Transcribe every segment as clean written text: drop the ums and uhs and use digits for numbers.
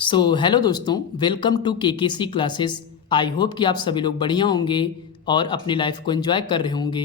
Hello दोस्तों, welcome to KKC classes. I hope कि आप सभी लोग बढ़िया होंगे और अपनी लाइफ को एंजॉय कर रहे होंगे।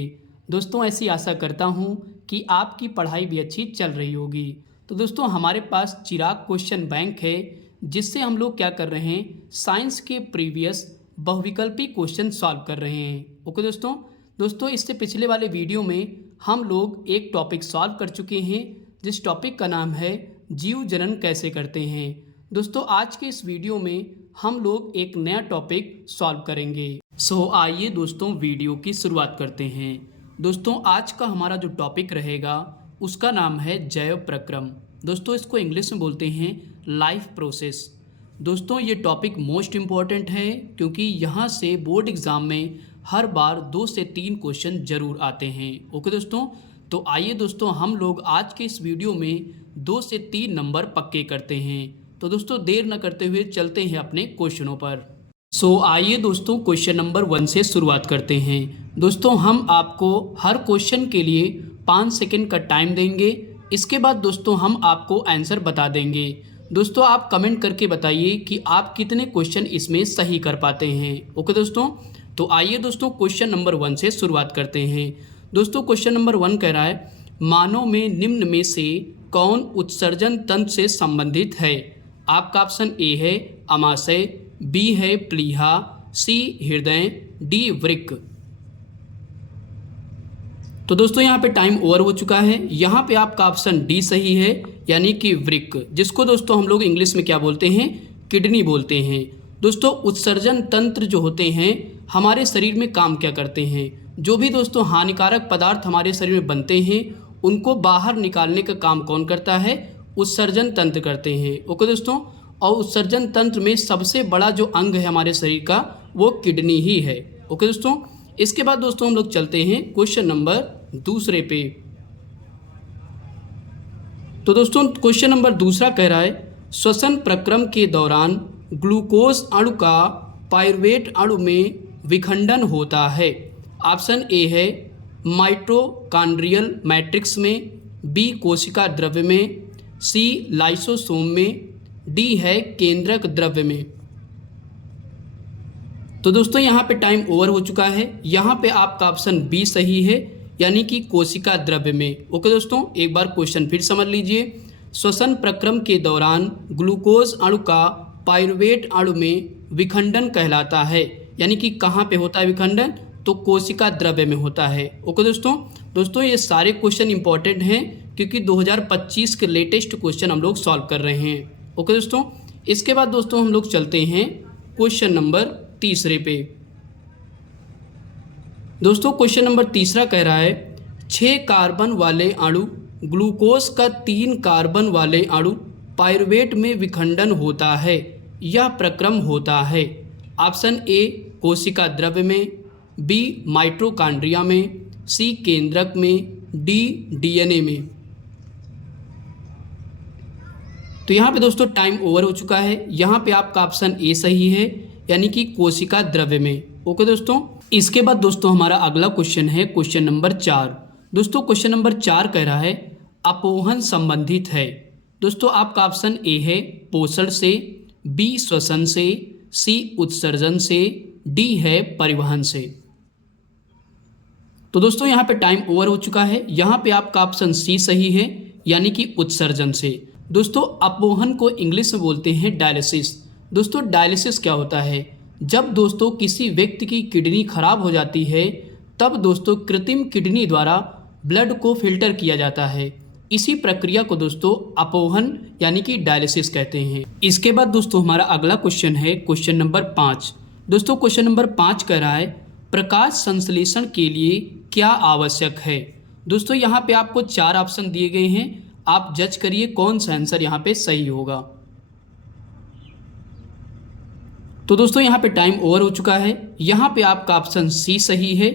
दोस्तों, ऐसी आशा करता हूँ कि आपकी पढ़ाई भी अच्छी चल रही होगी। तो दोस्तों, हमारे पास चिराग क्वेश्चन बैंक है, जिससे हम लोग क्या कर रहे हैं, साइंस के प्रीवियस बहुविकल्पी क्वेश्चन सॉल्व कर रहे हैं। ओके दोस्तों, इससे पिछले वाले वीडियो में हम लोग एक टॉपिक सॉल्व कर चुके हैं, जिस टॉपिक का नाम है जीव जनन कैसे करते हैं। दोस्तों, आज के इस वीडियो में हम लोग एक नया टॉपिक सॉल्व करेंगे। आइए दोस्तों, वीडियो की शुरुआत करते हैं। दोस्तों, आज का हमारा जो टॉपिक रहेगा उसका नाम है जैव प्रक्रम। दोस्तों, इसको इंग्लिश में बोलते हैं लाइफ प्रोसेस। दोस्तों, ये टॉपिक मोस्ट इम्पॉर्टेंट है, क्योंकि यहाँ से बोर्ड एग्ज़ाम में हर बार 2 से 3 क्वेश्चन जरूर आते हैं। ओके दोस्तों, तो आइए दोस्तों, हम लोग आज के इस वीडियो में 2 से 3 नंबर पक्के करते हैं। तो दोस्तों, देर न करते हुए चलते हैं अपने क्वेश्चनों पर। आइए दोस्तों, क्वेश्चन नंबर 1 से शुरुआत करते हैं। दोस्तों, हम आपको हर क्वेश्चन के लिए 5 सेकंड का टाइम देंगे। इसके बाद दोस्तों हम आपको आंसर बता देंगे। दोस्तों, आप कमेंट करके बताइए कि आप कितने क्वेश्चन इसमें सही कर पाते हैं। ओके दोस्तों, तो आइए दोस्तों, क्वेश्चन नंबर 1 से शुरुआत करते हैं। दोस्तों, क्वेश्चन नंबर 1 कह रहा है, मानव में निम्न में से कौन उत्सर्जन तंत्र से संबंधित है। आपका ऑप्शन ए है अमाशय, बी है प्लीहा, सी हृदय, डी वृक्क। तो दोस्तों, यहाँ पे टाइम ओवर हो चुका है। यहाँ पे आपका ऑप्शन डी सही है, यानी कि वृक्क, जिसको दोस्तों हम लोग इंग्लिश में क्या बोलते हैं, किडनी बोलते हैं। दोस्तों, उत्सर्जन तंत्र जो होते हैं हमारे शरीर में काम क्या करते हैं, जो भी दोस्तों हानिकारक पदार्थ हमारे शरीर में बनते हैं उनको बाहर निकालने का काम कौन करता है, उत्सर्जन तंत्र करते हैं। ओके दोस्तों, और उत्सर्जन तंत्र में सबसे बड़ा जो अंग है हमारे शरीर का, वो किडनी ही है। ओके दोस्तों, इसके बाद दोस्तों हम लोग चलते हैं क्वेश्चन नंबर 2 पे। तो दोस्तों, क्वेश्चन नंबर 2 कह रहा है, श्वसन प्रक्रम के दौरान ग्लूकोज अणु का पाइरुवेट अणु में विखंडन होता है। ऑप्शन ए है माइटोकॉन्ड्रियल मैट्रिक्स में, बी कोशिका द्रव्य में, सी लाइसोसोम में, डी है केंद्रक द्रव्य में। तो दोस्तों, यहाँ पे टाइम ओवर हो चुका है। यहाँ पे आपका ऑप्शन बी सही है, यानी कि कोशिका द्रव्य में। ओके दोस्तों, एक बार क्वेश्चन फिर समझ लीजिए। श्वसन प्रक्रम के दौरान ग्लूकोज अणु का पाइरुवेट अणु में विखंडन कहलाता है, यानी कि कहाँ पे होता है विखंडन, तो कोशिका द्रव्य में होता है। ओके दोस्तों, ये सारे क्वेश्चन इंपॉर्टेंट हैं, क्योंकि 2025 के लेटेस्ट क्वेश्चन हम लोग सॉल्व कर रहे हैं। ओके दोस्तों, इसके बाद दोस्तों हम लोग चलते हैं क्वेश्चन नंबर 3 पे। दोस्तों, क्वेश्चन नंबर 3 कह रहा है, 6 कार्बन वाले अणु ग्लूकोज का 3 कार्बन वाले अणु पाइरुवेट में विखंडन होता है, यह प्रक्रम होता है। ऑप्शन ए कोशिका द्रव्य में, बी माइटोकॉन्ड्रिया में, सी केंद्रक में, डी डीएनए में। तो यहाँ पे दोस्तों टाइम ओवर हो चुका है। यहाँ पे आपका ऑप्शन ए सही है, यानी कि कोशिका द्रव्य में। ओके दोस्तों, इसके बाद दोस्तों हमारा अगला क्वेश्चन है क्वेश्चन नंबर 4। दोस्तों, क्वेश्चन नंबर 4 कह रहा है, अपोहन संबंधित है। दोस्तों, आपका ऑप्शन ए है पोषण से, बी श्वसन से, सी उत्सर्जन से, डी है परिवहन से। तो दोस्तों, यहाँ पे टाइम ओवर हो चुका है। यहाँ पे आपका ऑप्शन सी सही है, यानी कि उत्सर्जन से। दोस्तों, अपोहन को इंग्लिश में बोलते हैं डायलिसिस। दोस्तों, डायलिसिस क्या होता है, जब दोस्तों किसी व्यक्ति की किडनी खराब हो जाती है, तब दोस्तों कृत्रिम किडनी द्वारा ब्लड को फिल्टर किया जाता है। इसी प्रक्रिया को दोस्तों अपोहन यानी कि डायलिसिस कहते हैं। इसके बाद दोस्तों हमारा अगला क्वेश्चन है क्वेश्चन नंबर 5। दोस्तों, क्वेश्चन नंबर 5 कह रहा है, प्रकाश संश्लेषण के लिए क्या आवश्यक है। दोस्तों, यहाँ पे आपको 4 ऑप्शन दिए गए हैं, आप जज करिए कौन सा आंसर यहाँ पे सही होगा। तो दोस्तों, यहाँ पे टाइम ओवर हो चुका है। यहाँ पे आपका ऑप्शन सी सही है।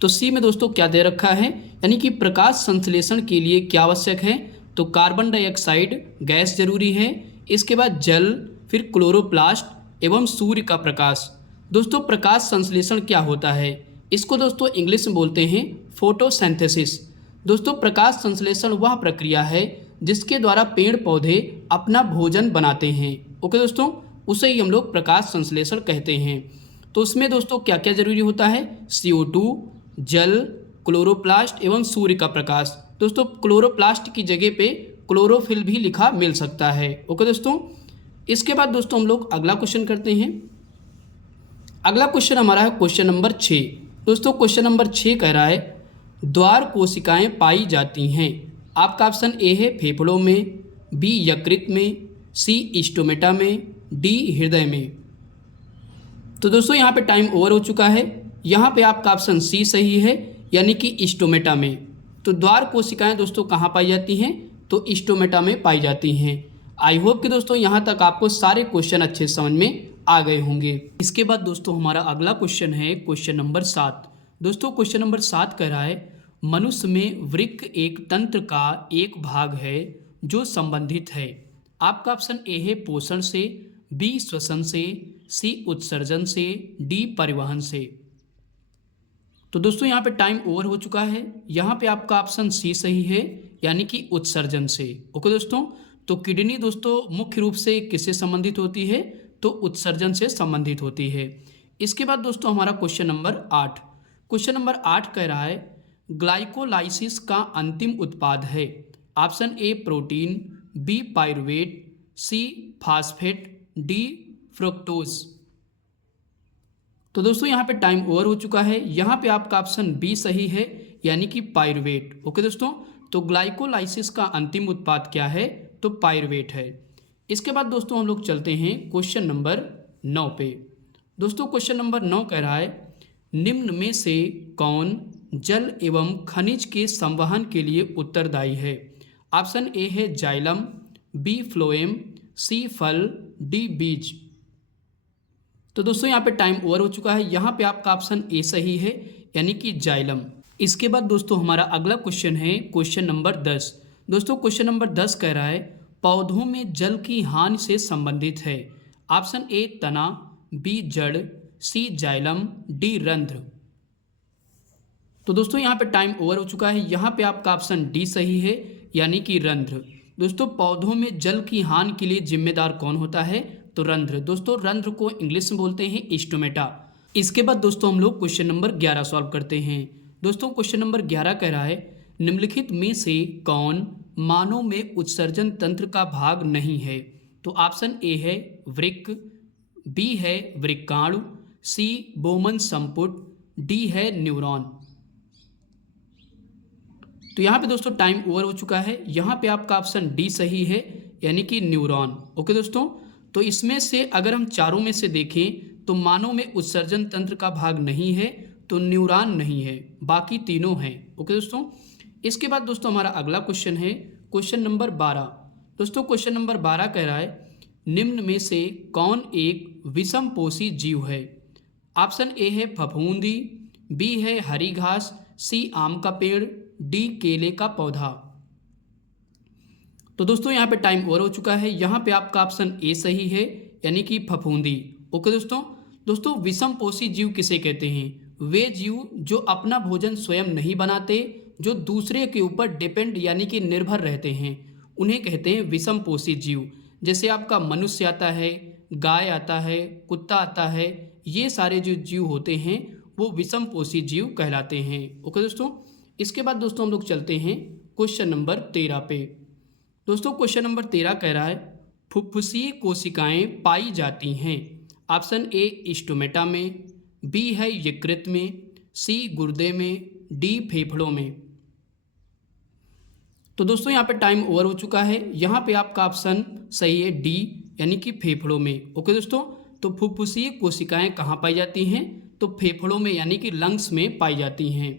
तो सी में दोस्तों क्या दे रखा है, यानी कि प्रकाश संश्लेषण के लिए क्या आवश्यक है, तो कार्बन डाइऑक्साइड गैस जरूरी है, इसके बाद जल, फिर क्लोरोप्लास्ट एवं सूर्य का प्रकाश। दोस्तों, प्रकाश संश्लेषण क्या होता है, इसको दोस्तों इंग्लिश में बोलते हैं फोटोसिंथेसिस। दोस्तों, प्रकाश संश्लेषण वह प्रक्रिया है जिसके द्वारा पेड़ पौधे अपना भोजन बनाते हैं। ओके दोस्तों, उसे ही हम लोग प्रकाश संश्लेषण कहते हैं। तो उसमें दोस्तों क्या क्या जरूरी होता है? CO2, जल, क्लोरोप्लास्ट एवं सूर्य का प्रकाश। दोस्तों क्लोरोप्लास्ट की जगह पे क्लोरोफिल भी लिखा मिल सकता है। ओके दोस्तों, इसके बाद दोस्तों हम लोग अगला क्वेश्चन करते हैं। अगला क्वेश्चन हमारा है क्वेश्चन नंबर 6। दोस्तों क्वेश्चन नंबर 6 कह रहा है द्वार कोशिकाएं पाई जाती हैं। आपका ऑप्शन ए है फेफड़ों में, बी यकृत में, सी स्टोमेटा में, डी हृदय में। तो दोस्तों यहाँ पे टाइम ओवर हो चुका है। यहाँ पे आपका ऑप्शन सी सही है, यानी कि स्टोमेटा में। तो द्वार कोशिकाएं दोस्तों कहाँ पाई जाती हैं? तो स्टोमेटा में पाई जाती हैं। आई होप कि दोस्तों यहाँ तक आपको सारे क्वेश्चन अच्छे समझ में आ गए होंगे। इसके बाद दोस्तों हमारा अगला क्वेश्चन है क्वेश्चन नंबर 7। दोस्तों क्वेश्चन नंबर 7 कह रहा है मनुष्य में वृक्क एक तंत्र का एक भाग है जो संबंधित है। आपका ऑप्शन ए है पोषण से, बी श्वसन से, सी उत्सर्जन से, डी परिवहन से। तो दोस्तों यहाँ पे टाइम ओवर हो चुका है। यहाँ पे आपका ऑप्शन सी सही है, यानी कि उत्सर्जन से। ओके दोस्तों, तो किडनी दोस्तों मुख्य रूप से किससे संबंधित होती है? तो उत्सर्जन से संबंधित होती है। इसके बाद दोस्तों हमारा क्वेश्चन नंबर 8। क्वेश्चन नंबर 8 कह रहा है ग्लाइकोलाइसिस का अंतिम उत्पाद है। Option A protein, B pyruvate, C phosphate, D fructose. तो दोस्तों यहाँ पे टाइम ओवर हो चुका है। यहाँ पे आपका ऑप्शन बी सही है, यानी कि पाइरुवेट। ओके दोस्तों, तो ग्लाइकोलाइसिस का अंतिम उत्पाद क्या है? तो पाइरुवेट है। इसके बाद दोस्तों हम लोग चलते हैं क्वेश्चन नंबर 9 पे। दोस्तों क्वेश्चन नंबर 9 कह रहा है निम्न में से कौन जल एवं खनिज के संवहन के लिए उत्तरदायी है? ऑप्शन ए है जाइलम, बी फ्लोएम, सी फल, डी बीज। तो दोस्तों यहाँ पे टाइम ओवर हो चुका है। यहाँ पे आपका ऑप्शन ए सही है, यानी कि जाइलम। इसके बाद दोस्तों हमारा अगला क्वेश्चन है क्वेश्चन नंबर 10। दोस्तों क्वेश्चन नंबर 10 कह रहा है पौधों में जल की हानि से संबंधित है। ऑप्शन ए तना, बी जड़, सी जाइलम, डी रंध्र। तो दोस्तों यहाँ पे टाइम ओवर हो चुका है। यहाँ पे आपका ऑप्शन डी सही है, यानी कि रंध्र। दोस्तों पौधों में जल की हानि के लिए जिम्मेदार कौन होता है? तो रंध्र। दोस्तों रंध्र को इंग्लिश में बोलते हैं स्टोमेटा। इसके बाद दोस्तों हम लोग क्वेश्चन नंबर 11 सॉल्व करते हैं। दोस्तों क्वेश्चन नंबर 11 कह रहा है निम्नलिखित में से कौन मानव में उत्सर्जन तंत्र का भाग नहीं है? तो ऑप्शन ए है वृक्क, बी है वृक्काणु, सी बोमन संपुट, डी है न्यूरॉन। तो यहाँ पे दोस्तों टाइम ओवर हो चुका है। यहाँ पे आपका ऑप्शन डी सही है, यानी कि न्यूरॉन। ओके दोस्तों, तो इसमें से अगर हम चारों में से देखें तो मानव में उत्सर्जन तंत्र का भाग नहीं है, तो न्यूरॉन नहीं है, बाकी तीनों हैं। ओके दोस्तों, इसके बाद दोस्तों हमारा अगला क्वेश्चन है क्वेश्चन नंबर 12। दोस्तों क्वेश्चन नंबर 12 कह रहा है निम्न में से कौन एक विषमपोषी जीव है? ऑप्शन ए है फफूंदी, बी है हरी घास, सी आम का पेड़, डी केले का पौधा। तो दोस्तों यहाँ पे टाइम ओवर हो चुका है। यहाँ पे आपका ऑप्शन ए सही है, यानी कि फफूंदी। ओके दोस्तों विषमपोषी जीव किसे कहते हैं? वे जीव जो अपना भोजन स्वयं नहीं बनाते, जो दूसरे के ऊपर डिपेंड यानी कि निर्भर रहते हैं, उन्हें कहते हैं विषमपोषी जीव। जैसे आपका मनुष्य आता है, गाय आता है, कुत्ता आता है, ये सारे जो जीव होते हैं वो विषमपोषी जीव कहलाते हैं। ओके दोस्तों, इसके बाद दोस्तों हम लोग चलते हैं क्वेश्चन नंबर 13 पे। दोस्तों क्वेश्चन नंबर 13 कह रहा है फुफ्फुसीय कोशिकाएं पाई जाती हैं। ऑप्शन ए स्टोमेटा में, बी है यकृत में, सी गुर्दे में, डी फेफड़ों में। तो दोस्तों यहाँ पे टाइम ओवर हो चुका है। यहाँ पे आपका ऑप्शन सही है डी, यानी कि फेफड़ों में। ओके दोस्तों, तो फुफ्फुसीय कोशिकाएं कहाँ पाई जाती हैं? तो फेफड़ों में, यानी कि लंग्स में पाई जाती हैं।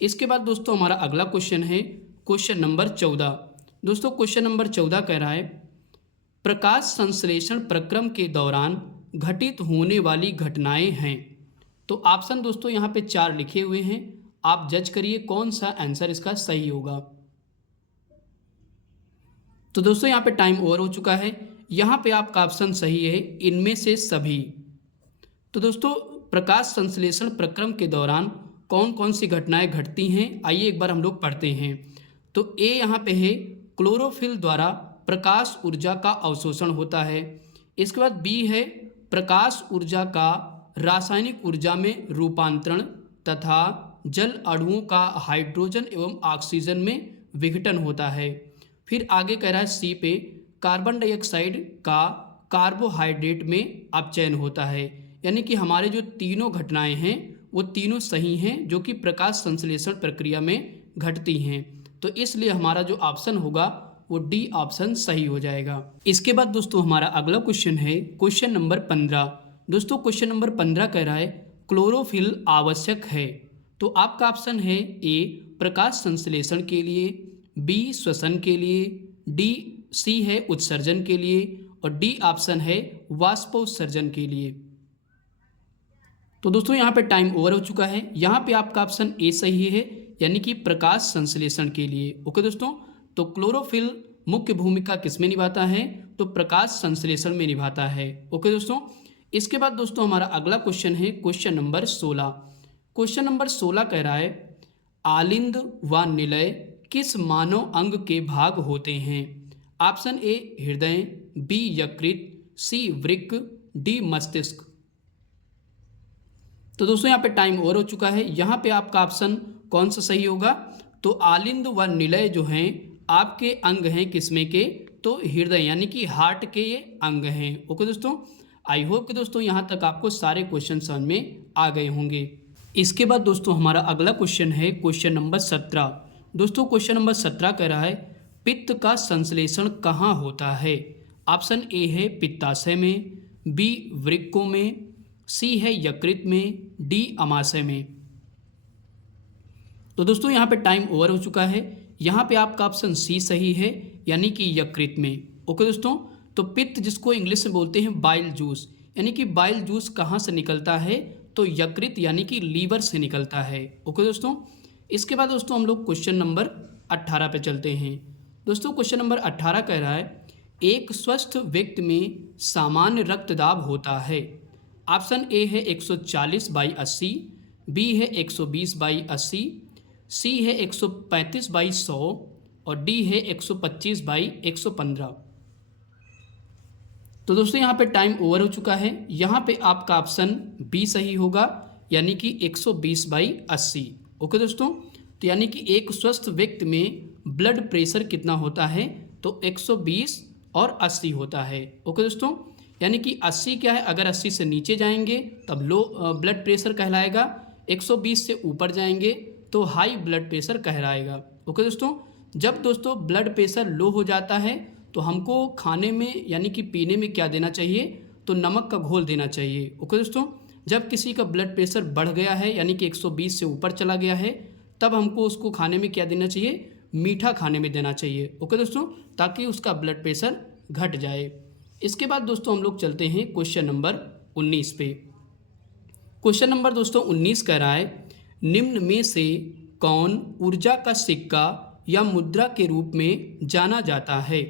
इसके बाद दोस्तों हमारा अगला क्वेश्चन है क्वेश्चन नंबर 14। दोस्तों क्वेश्चन नंबर 14 कह रहा है प्रकाश संश्लेषण प्रक्रम के दौरान घटित होने वाली घटनाएं हैं। तो ऑप्शन दोस्तों यहाँ पे 4 लिखे हुए हैं, आप जज करिए कौन सा आंसर इसका सही होगा। तो दोस्तों यहाँ पे टाइम ओवर हो चुका है। यहाँ पे आपका ऑप्शन सही है इनमें से सभी। तो दोस्तों प्रकाश संश्लेषण प्रक्रम के दौरान कौन कौन सी घटनाएं घटती हैं, आइए एक बार हम लोग पढ़ते हैं। तो ए यहाँ पे है क्लोरोफिल द्वारा प्रकाश ऊर्जा का अवशोषण होता है। इसके बाद बी है प्रकाश ऊर्जा का रासायनिक ऊर्जा में रूपांतरण तथा जल अणुओं का हाइड्रोजन एवं ऑक्सीजन में विघटन होता है। फिर आगे कह रहा है सी पे कार्बन डाइऑक्साइड का कार्बोहाइड्रेट में अपचयन होता है। यानी कि हमारे जो तीनों घटनाएं हैं वो तीनों सही हैं जो कि प्रकाश संश्लेषण प्रक्रिया में घटती हैं। तो इसलिए हमारा जो ऑप्शन होगा वो डी ऑप्शन सही हो जाएगा। इसके बाद दोस्तों हमारा अगला क्वेश्चन है क्वेश्चन नंबर 15। दोस्तों क्वेश्चन नंबर 15 कह रहा है क्लोरोफिल आवश्यक है। तो आपका ऑप्शन है ए प्रकाश संश्लेषण के लिए, बी श्वसन के लिए, सी है उत्सर्जन के लिए और डी ऑप्शन है वाष्पोत्सर्जन के लिए। तो दोस्तों यहाँ पे टाइम ओवर हो चुका है। यहाँ पे आपका ऑप्शन ए सही है यानी कि प्रकाश संश्लेषण के लिए। ओके दोस्तों, तो क्लोरोफिल मुख्य भूमिका किसमें निभाता है? तो प्रकाश संश्लेषण में निभाता है। ओके दोस्तों, इसके बाद दोस्तों हमारा अगला क्वेश्चन है क्वेश्चन नंबर 16। क्वेश्चन नंबर 16 कह रहा है आलिंद व निलय किस मानव अंग के भाग होते हैं? ऑप्शन ए हृदय, बी यकृत, सी वृक्क, डी मस्तिष्क। तो दोस्तों यहाँ पे टाइम ओवर हो चुका है। यहाँ पे आपका ऑप्शन कौन सा सही होगा? तो आलिंद व निलय जो हैं आपके अंग हैं किसमें के? तो हृदय यानी कि हार्ट के ये अंग हैं। ओके दोस्तों, आई होप कि दोस्तों यहाँ तक आपको सारे क्वेश्चन समझ में आ गए होंगे। इसके बाद दोस्तों हमारा अगला क्वेश्चन है क्वेश्चन नंबर 17। दोस्तों क्वेश्चन नंबर 17 कह रहा है पित्त का संश्लेषण कहाँ होता है? ऑप्शन ए है पित्ताशय में, बी वृक्कों में, सी है यकृत में, डी अमाशय में। तो दोस्तों यहाँ पे टाइम ओवर हो चुका है। यहाँ पे आपका ऑप्शन सी सही है यानी कि यकृत में। ओके दोस्तों, तो पित्त जिसको इंग्लिश में बोलते हैं बाइल जूस, यानी कि बाइल जूस कहाँ से निकलता है? तो यकृत यानी कि लीवर से निकलता है। ओके दोस्तों, इसके बाद दोस्तों हम लोग क्वेश्चन नंबर 18 पे चलते हैं। दोस्तों क्वेश्चन नंबर 18 कह रहा है एक स्वस्थ व्यक्ति में सामान्य रक्तदाब होता है। ऑप्शन ए है 140/80, बी है 120/80, सी है 135/100 और डी है 125/115। तो दोस्तों यहाँ पे टाइम ओवर हो चुका है। यहाँ पे आपका ऑप्शन बी सही होगा यानी कि 120/80। ओके दोस्तों, तो यानी कि एक स्वस्थ व्यक्ति में ब्लड प्रेशर कितना होता है? तो 120 और 80 होता है। ओके दोस्तों, यानी कि 80 क्या है, अगर 80 से नीचे जाएंगे तब लो ब्लड प्रेशर कहलाएगा, 120 से ऊपर जाएंगे तो हाई ब्लड प्रेशर कहलाएगा। ओके दोस्तों, जब दोस्तों ब्लड प्रेशर लो हो जाता है तो हमको खाने में यानी कि पीने में क्या देना चाहिए? तो नमक का घोल देना चाहिए। ओके दोस्तों, जब किसी का ब्लड प्रेशर बढ़ गया है यानी कि 120 से ऊपर चला गया है तब हमको उसको खाने में क्या देना चाहिए? मीठा खाने में देना चाहिए। ओके दोस्तों, ताकि उसका ब्लड प्रेशर घट जाए। इसके बाद दोस्तों हम लोग चलते हैं क्वेश्चन नंबर 19 पे। क्वेश्चन नंबर दोस्तों 19 कह रहा है निम्न में से कौन ऊर्जा का सिक्का या मुद्रा के रूप में जाना जाता है?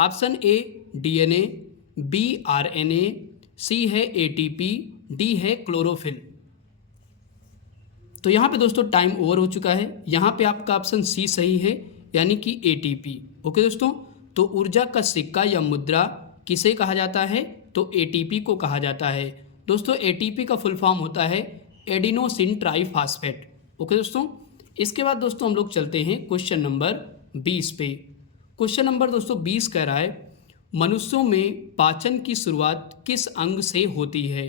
Option A DNA, B RNA, C है एटीपी, डी है क्लोरोफिल। तो यहाँ पे दोस्तों टाइम ओवर हो चुका है। यहाँ पे आपका ऑप्शन सी सही है यानी कि एटीपी। ओके दोस्तों, तो ऊर्जा का सिक्का या मुद्रा किसे कहा जाता है? तो एटीपी को कहा जाता है। दोस्तों एटीपी का फुल फॉर्म होता है एडिनोसिन ट्राइफॉस्फेट। ओके दोस्तों, इसके बाद दोस्तों हम लोग चलते हैं क्वेश्चन नंबर 20 पे। क्वेश्चन नंबर दोस्तों 20 कह रहा है मनुष्यों में पाचन की शुरुआत किस अंग से होती है?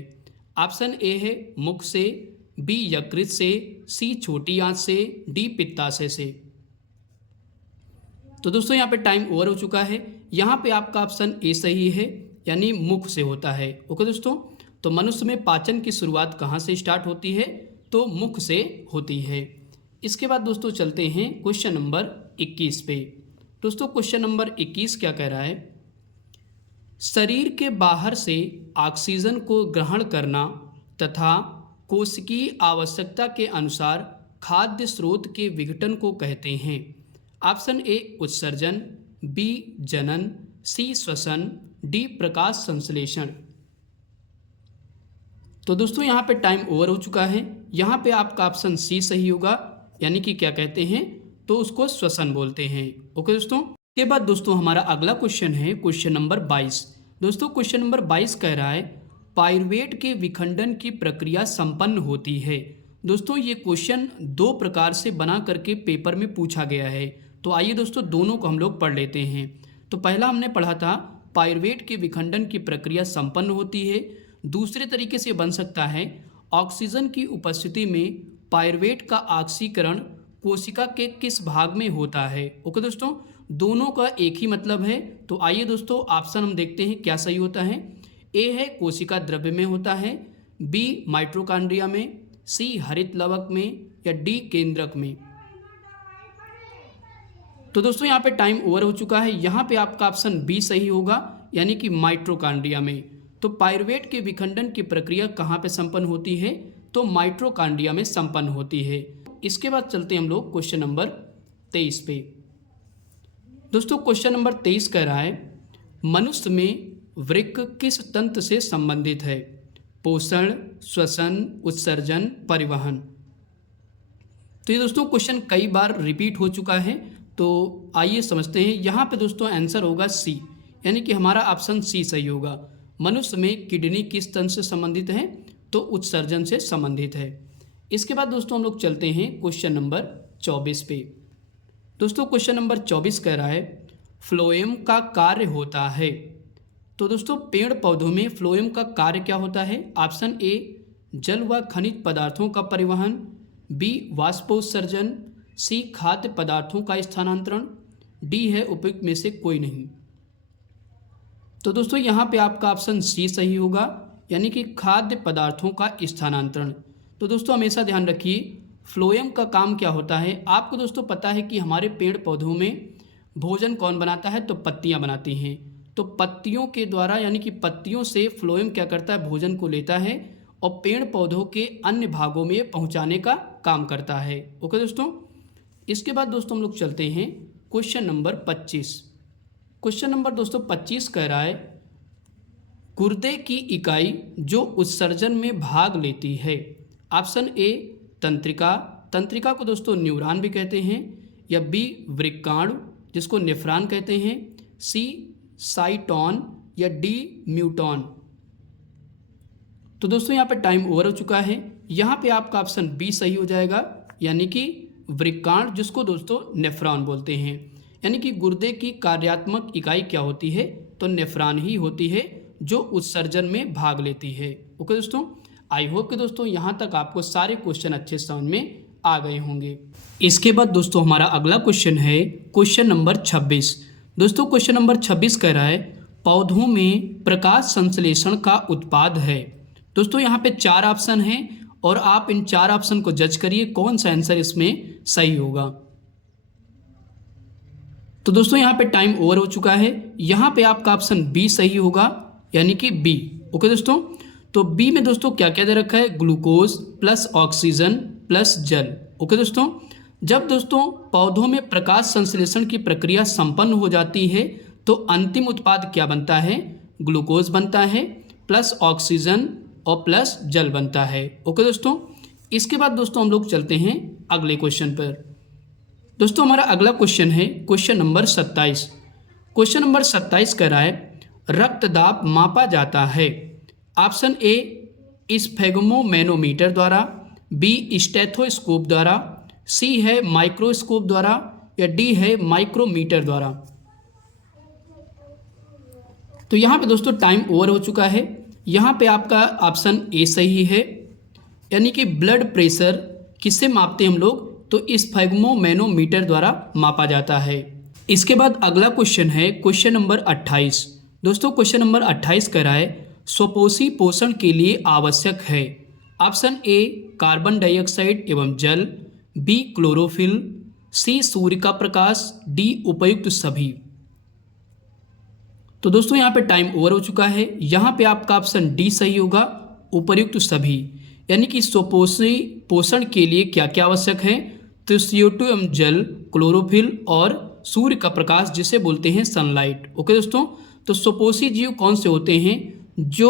ऑप्शन ए है मुख से, बी यकृत से, सी छोटी आंत से, डी पित्ताशय से। तो दोस्तों यहाँ पे टाइम ओवर हो चुका है। यहाँ पे आपका ऑप्शन ए सही है यानी मुख से होता है। ओके दोस्तों, तो मनुष्य में पाचन की शुरुआत कहाँ से स्टार्ट होती है? तो मुख से होती है। इसके बाद दोस्तों चलते हैं क्वेश्चन नंबर 21 पे। दोस्तों क्वेश्चन नंबर 21 क्या कह रहा है शरीर के बाहर से ऑक्सीजन को ग्रहण करना तथा कोशिकीय आवश्यकता के अनुसार खाद्य स्रोत के विघटन को कहते हैं। ऑप्शन ए उत्सर्जन, बी जनन, सी श्वसन, डी प्रकाश संश्लेषण। तो दोस्तों यहाँ पे टाइम ओवर हो चुका है। यहाँ पे आपका ऑप्शन सी सही होगा यानी कि क्या कहते हैं? तो उसको श्वसन बोलते हैं। ओके दोस्तों, के बाद दोस्तों हमारा अगला क्वेश्चन है क्वेश्चन नंबर 22। दोस्तों क्वेश्चन नंबर 22 कह रहा है पाइरुवेट के विखंडन की प्रक्रिया संपन्न होती है। दोस्तों ये क्वेश्चन दो प्रकार से बना करके पेपर में पूछा गया है, तो आइए दोस्तों दोनों को हम लोग पढ़ लेते हैं। तो पहला हमने पढ़ा था पाइरुवेट के विखंडन की प्रक्रिया संपन्न होती है। दूसरे तरीके से बन सकता है ऑक्सीजन की उपस्थिति में पाइरुवेट का ऑक्सीकरण कोशिका के किस भाग में होता है। ओके दोस्तों, दोनों का एक ही मतलब है। तो आइए दोस्तों ऑप्शन हम देखते हैं क्या सही होता है। ए है कोशिका द्रव्य में होता है, बी माइटोकॉन्ड्रिया में, सी हरित लवक में, या डी केंद्रक में। तो दोस्तों यहाँ पे टाइम ओवर हो चुका है। यहाँ पे आपका ऑप्शन बी सही होगा, यानी कि माइटोकॉन्ड्रिया में। तो पाइरुवेट के विखंडन की प्रक्रिया कहाँ पे संपन्न होती है, तो माइटोकॉन्ड्रिया में संपन्न होती है। इसके बाद चलते हैं हम लोग क्वेश्चन नंबर 23 पे। दोस्तों क्वेश्चन नंबर 23 कह रहा है मनुष्य में वृक्क किस तंत्र से संबंधित है, पोषण, श्वसन, उत्सर्जन, परिवहन। तो ये दोस्तों क्वेश्चन कई बार रिपीट हो चुका है, तो आइए समझते हैं। यहाँ पे दोस्तों आंसर होगा सी, यानी कि हमारा ऑप्शन सी सही होगा। मनुष्य में किडनी किस तंत्र से संबंधित है, तो उत्सर्जन से संबंधित है। इसके बाद दोस्तों हम लोग चलते हैं क्वेश्चन नंबर 24 पे। दोस्तों क्वेश्चन नंबर 24 कह रहा है फ्लोएम का कार्य होता है। तो दोस्तों पेड़ पौधों में फ्लोएम का कार्य क्या होता है। ऑप्शन ए जल व खनिज पदार्थों का परिवहन, बी वाष्पोत्सर्जन, सी खाद्य पदार्थों का स्थानांतरण, डी है उपयुक्त में से कोई नहीं। तो दोस्तों यहाँ पे आपका ऑप्शन सी सही होगा, यानी कि खाद्य पदार्थों का स्थानांतरण। तो दोस्तों हमेशा ध्यान रखिए फ्लोएम का काम क्या होता है। आपको दोस्तों पता है कि हमारे पेड़ पौधों में भोजन कौन बनाता है, तो पत्तियाँ बनाती हैं। तो पत्तियों के द्वारा, यानी कि पत्तियों से फ्लोएम क्या करता है, भोजन को लेता है और पेड़ पौधों के अन्य भागों में पहुँचाने का काम करता है। ओके दोस्तों, इसके बाद दोस्तों हम लोग चलते हैं क्वेश्चन नंबर 25। क्वेश्चन नंबर दोस्तों 25 कह रहा है गुर्दे की इकाई जो उत्सर्जन में भाग लेती है। ऑप्शन ए तंत्रिका, तंत्रिका को दोस्तों न्यूरॉन भी कहते हैं, या बी वृक्काणु जिसको नेफ्रॉन कहते हैं, सी साइटोन, या डी म्यूटॉन। तो दोस्तों यहाँ पे टाइम ओवर हो चुका है। यहाँ पे आपका ऑप्शन बी सही हो जाएगा, यानी कि वृक्काणु जिसको दोस्तों नेफ्रॉन बोलते हैं। यानी कि गुर्दे की कार्यात्मक इकाई क्या होती है, तो नेफ्रॉन ही होती है जो उत्सर्जन में भाग लेती है। ओके दोस्तों, आई होप कि दोस्तों यहाँ तक आपको सारे क्वेश्चन अच्छे समझ में आ गए होंगे। इसके बाद दोस्तों हमारा अगला क्वेश्चन है क्वेश्चन नंबर 26। दोस्तों क्वेश्चन नंबर 26 कह रहा है पौधों में प्रकाश संश्लेषण का उत्पाद है। दोस्तों यहाँ पे 4 ऑप्शन हैं और आप इन 4 ऑप्शन को जज करिए कौन सा आंसर इसमें सही होगा। तो दोस्तों यहाँ पे टाइम ओवर हो चुका है। यहाँ पे आपका ऑप्शन बी सही होगा, यानी कि बी। ओके दोस्तों, तो बी में दोस्तों क्या क्या दे रखा है, ग्लूकोज प्लस ऑक्सीजन प्लस जल। ओके दोस्तों, जब दोस्तों पौधों में प्रकाश संश्लेषण की प्रक्रिया संपन्न हो जाती है तो अंतिम उत्पाद क्या बनता है, ग्लूकोज बनता है प्लस ऑक्सीजन और प्लस जल बनता है। ओके दोस्तों, इसके बाद दोस्तों हम लोग चलते हैं अगले क्वेश्चन पर। दोस्तों हमारा अगला क्वेश्चन है क्वेश्चन नंबर 27। क्वेश्चन नंबर 27 कह रहा है रक्त दाब मापा जाता है। ऑप्शन ए स्फेग्मोमैनोमीटर द्वारा, बी स्टेथोस्कोप द्वारा, सी है माइक्रोस्कोप द्वारा, या डी है माइक्रोमीटर द्वारा। तो यहाँ पे दोस्तों टाइम ओवर हो चुका है। यहाँ पे आपका ऑप्शन ए सही है, यानी कि ब्लड प्रेशर किससे मापते हैं हम लोग, तो स्फेग्मोमैनोमीटर द्वारा मापा जाता है। इसके बाद अगला क्वेश्चन है क्वेश्चन नंबर 28। दोस्तों क्वेश्चन नंबर 28 कह रहा है स्वपोषी पोषण के लिए आवश्यक है। ऑप्शन ए कार्बन डाइऑक्साइड एवं जल, बी क्लोरोफिल, सी सूर्य का प्रकाश, डी उपयुक्त सभी। तो दोस्तों यहाँ पे टाइम ओवर हो चुका है। यहाँ पे आपका ऑप्शन डी सही होगा, उपयुक्त सभी। यानी कि स्वपोषी पोषण के लिए क्या क्या आवश्यक है, तो CO2 एवं जल, क्लोरोफिल और सूर्य का प्रकाश जिसे बोलते हैं सनलाइट। ओके दोस्तों, तो स्वपोषी जीव कौन से होते हैं, जो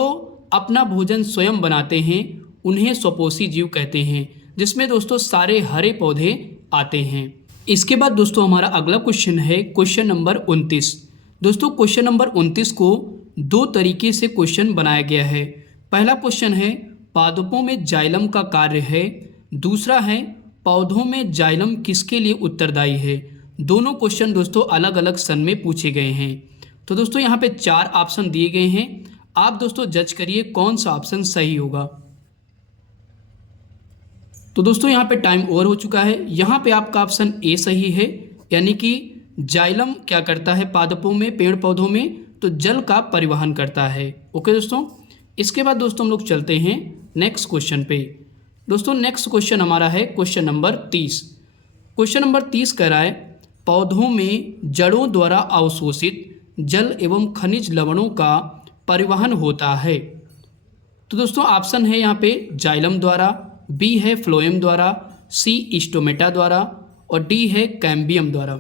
अपना भोजन स्वयं बनाते हैं उन्हें स्वपोषी जीव कहते हैं, जिसमें दोस्तों सारे हरे पौधे आते हैं। इसके बाद दोस्तों हमारा अगला क्वेश्चन है क्वेश्चन नंबर 29। दोस्तों क्वेश्चन नंबर 29 को दो तरीके से क्वेश्चन बनाया गया है। पहला क्वेश्चन है पादपों में जाइलम का कार्य है, दूसरा है पौधों में जाइलम किसके लिए उत्तरदायी है। दोनों क्वेश्चन दोस्तों अलग अलग सन में पूछे गए हैं। तो दोस्तों यहाँ पे 4 ऑप्शन दिए गए हैं, आप दोस्तों जज करिए कौन सा ऑप्शन सही होगा। तो दोस्तों यहाँ पे टाइम ओवर हो चुका है। यहाँ पे आपका ऑप्शन ए सही है, यानी कि जाइलम क्या करता है पादपों में, पेड़ पौधों में, तो जल का परिवहन करता है। ओके दोस्तों, इसके बाद दोस्तों हम लोग चलते हैं नेक्स्ट क्वेश्चन पे। दोस्तों नेक्स्ट क्वेश्चन हमारा है क्वेश्चन नंबर 30। क्वेश्चन नंबर 30 कह रहा है पौधों में जड़ों द्वारा अवशोषित जल एवं खनिज लवणों का परिवहन होता है। तो दोस्तों ऑप्शन है यहाँ पे जाइलम द्वारा, बी है फ्लोएम द्वारा, सी स्टोमेटा द्वारा और डी है कैम्बियम द्वारा।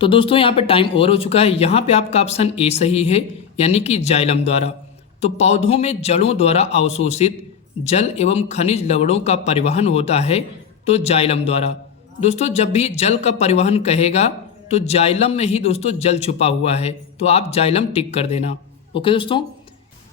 तो दोस्तों यहाँ पे टाइम ओवर हो चुका है। यहाँ पे आपका ऑप्शन ए सही है, यानी कि जाइलम द्वारा। तो पौधों में जड़ों द्वारा अवशोषित जल एवं खनिज लवणों का परिवहन होता है तो जाइलम द्वारा। दोस्तों जब भी जल का परिवहन कहेगा तो जाइलम में ही दोस्तों जल छुपा हुआ है, तो आप जाइलम टिक कर देना। ओके दोस्तों,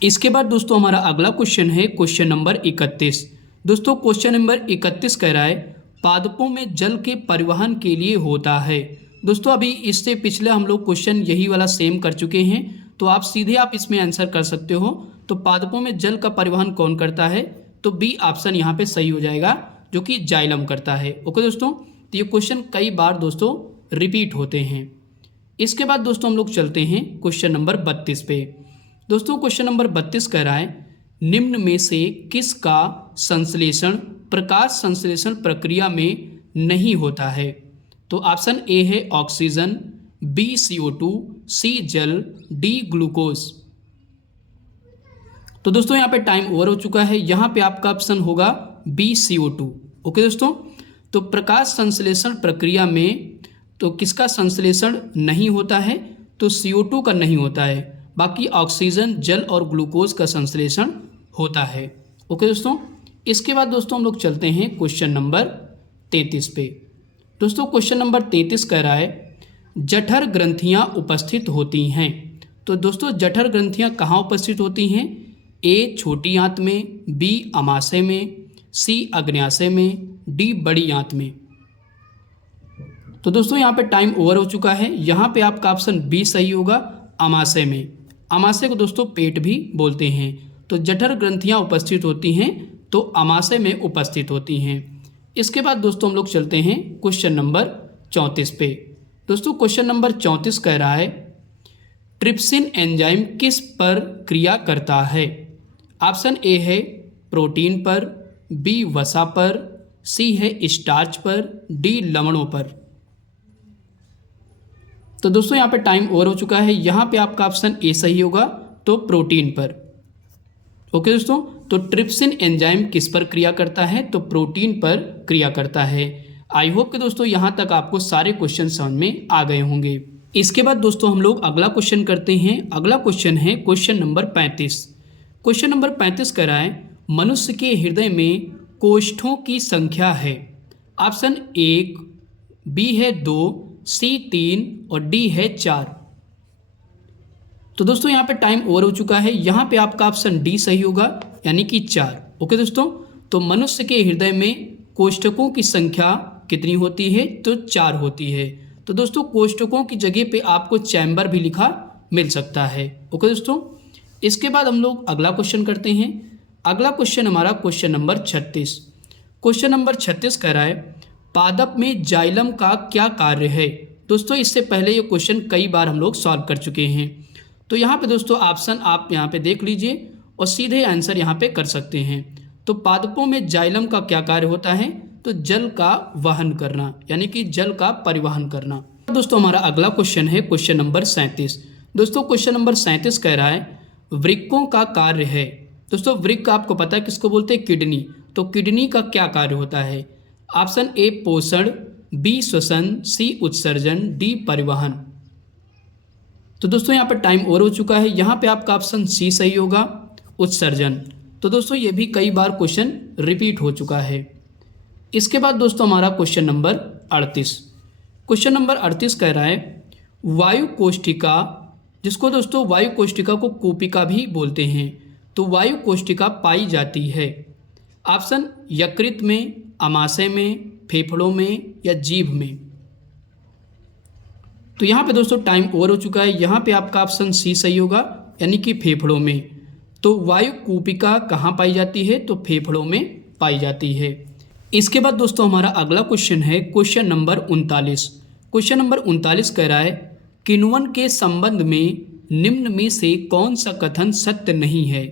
इसके बाद दोस्तों हमारा अगला क्वेश्चन है क्वेश्चन नंबर 31। दोस्तों क्वेश्चन नंबर 31 कह रहा है पादपों में जल के परिवहन के लिए होता है। दोस्तों अभी इससे पिछले हम लोग क्वेश्चन यही वाला सेम कर चुके हैं, तो आप सीधे इसमें आंसर कर सकते हो। तो पादपों में जल का परिवहन कौन करता है, तो बी ऑप्शन यहाँ पे सही हो जाएगा, जो कि जाइलम करता है। ओके दोस्तों, तो ये क्वेश्चन कई बार दोस्तों रिपीट होते हैं। इसके बाद दोस्तों हम लोग चलते हैं क्वेश्चन नंबर 32 पे। दोस्तों क्वेश्चन नंबर 32 कह रहा है निम्न में से किसका संश्लेषण प्रकाश संश्लेषण प्रक्रिया में नहीं होता है। तो ऑप्शन ए है ऑक्सीजन, बी CO2, सी जल, डी ग्लूकोज। तो दोस्तों यहाँ पे टाइम ओवर हो चुका है। यहाँ पे आपका ऑप्शन होगा बी CO2। ओके दोस्तों, तो प्रकाश संश्लेषण प्रक्रिया में तो किसका संश्लेषण नहीं होता है, तो CO2 का नहीं होता है, बाकी ऑक्सीजन, जल और ग्लूकोज का संश्लेषण होता है। ओके दोस्तों, इसके बाद दोस्तों हम लोग चलते हैं क्वेश्चन नंबर 33 पे। दोस्तों क्वेश्चन नंबर 33 कह रहा है जठर ग्रंथियां उपस्थित होती हैं। तो दोस्तों जठर ग्रंथियां कहाँ उपस्थित होती हैं, ए छोटी आंत में, बी अमाशय में, सी अग्न्याशय में, डी बड़ी आंत में। तो दोस्तों यहाँ पे टाइम ओवर हो चुका है। यहाँ पे आपका ऑप्शन बी सही होगा, अमाशय में। अमाशय को दोस्तों पेट भी बोलते हैं। तो जठर ग्रंथियाँ उपस्थित होती हैं तो अमाशय में उपस्थित होती हैं। इसके बाद दोस्तों हम लोग चलते हैं क्वेश्चन नंबर 34 पे। दोस्तों क्वेश्चन नंबर 34 कह रहा है ट्रिप्सिन एंजाइम किस पर क्रिया करता है। ऑप्शन ए है प्रोटीन पर, बी वसा पर, सी है स्टार्च पर, डी लवणों पर। तो दोस्तों यहाँ पे टाइम ओवर हो चुका है। यहाँ पे आपका ऑप्शन ए सही होगा, तो प्रोटीन पर। ओके दोस्तों, तो ट्रिप्सिन एंजाइम किस पर क्रिया करता है, तो प्रोटीन पर क्रिया करता है। आई होप कि दोस्तों यहाँ तक आपको सारे क्वेश्चन समझ में आ गए होंगे। इसके बाद दोस्तों हम लोग अगला क्वेश्चन करते हैं। अगला क्वेश्चन है क्वेश्चन नंबर 35। क्वेश्चन नंबर 35 कह रहा है मनुष्य के हृदय में कोष्ठों की संख्या है। ऑप्शन 1, बी है 2, सी 3 और डी है 4। तो दोस्तों यहाँ पे टाइम ओवर हो चुका है। यहाँ पे आपका ऑप्शन डी सही होगा, यानी कि 4। ओके दोस्तों, तो मनुष्य के हृदय में कोष्ठकों की संख्या कितनी होती है, तो 4 होती है। तो दोस्तों कोष्ठकों की जगह पे आपको चैम्बर भी लिखा मिल सकता है। ओके दोस्तों, इसके बाद हम लोग अगला क्वेश्चन करते हैं। अगला क्वेश्चन हमारा क्वेश्चन नंबर 36। क्वेश्चन नंबर 36 कह रहा है पादप में जाइलम का क्या कार्य है। दोस्तों इससे पहले ये क्वेश्चन कई बार हम लोग सॉल्व कर चुके हैं। तो यहाँ पे दोस्तों ऑप्शन आप यहाँ पे देख लीजिए और सीधे आंसर यहाँ पे कर सकते हैं। तो पादपों में जाइलम का क्या कार्य होता है, तो जल का वहन करना, यानी कि जल का परिवहन करना। दोस्तों हमारा अगला क्वेश्चन है क्वेश्चन नंबर 37। दोस्तों क्वेश्चन नंबर 37 कह रहा है वृक्कों का कार्य है। दोस्तों वृक्क आपको पता है किसको बोलते हैं, किडनी। तो किडनी का क्या कार्य होता है। ऑप्शन ए पोषण, बी श्वसन, सी उत्सर्जन, डी परिवहन। तो दोस्तों यहाँ पर टाइम ओवर हो चुका है। यहाँ पे आपका ऑप्शन सी सही होगा, उत्सर्जन। तो दोस्तों ये भी कई बार क्वेश्चन रिपीट हो चुका है। इसके बाद दोस्तों हमारा क्वेश्चन नंबर 38। क्वेश्चन नंबर 38 कह रहा है वायु कोष्ठिका जिसको दोस्तों वायु कोष्ठिका को कूपिका भी बोलते हैं। तो वायु कोष्ठिका पाई जाती है ऑप्शन यकृत में, आमाशय में, फेफड़ों में या जीभ में। तो यहाँ पे दोस्तों टाइम ओवर हो चुका है। यहाँ पे आपका ऑप्शन सी सही होगा, यानी कि फेफड़ों में। तो वायु कूपिका कहाँ पाई जाती है? तो फेफड़ों में पाई जाती है। इसके बाद दोस्तों हमारा अगला क्वेश्चन है क्वेश्चन नंबर 39। क्वेश्चन नंबर 39 कह रहा है किण्वन के संबंध में निम्न में से कौन सा कथन सत्य नहीं है?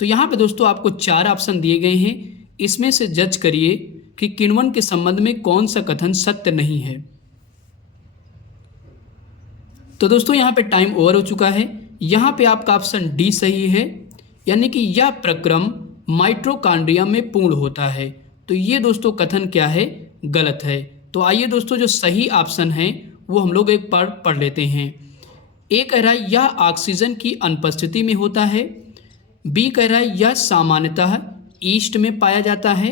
तो यहाँ पे दोस्तों आपको 4 ऑप्शन दिए गए हैं, इसमें से जज करिए कि किण्वन के संबंध में कौन सा कथन सत्य नहीं है। तो दोस्तों यहाँ पे टाइम ओवर हो चुका है। यहाँ पे आपका ऑप्शन डी सही है, यानी कि यह प्रक्रम माइटोकॉन्ड्रिया में पूर्ण होता है। तो ये दोस्तों कथन क्या है? गलत है। तो आइए दोस्तों जो सही ऑप्शन है वो हम लोग एक बार पढ़ लेते हैं। ए कह रहा है यह ऑक्सीजन की अनुपस्थिति में होता है। बी कह रहा है यह सामान्यतः ईस्ट में पाया जाता है।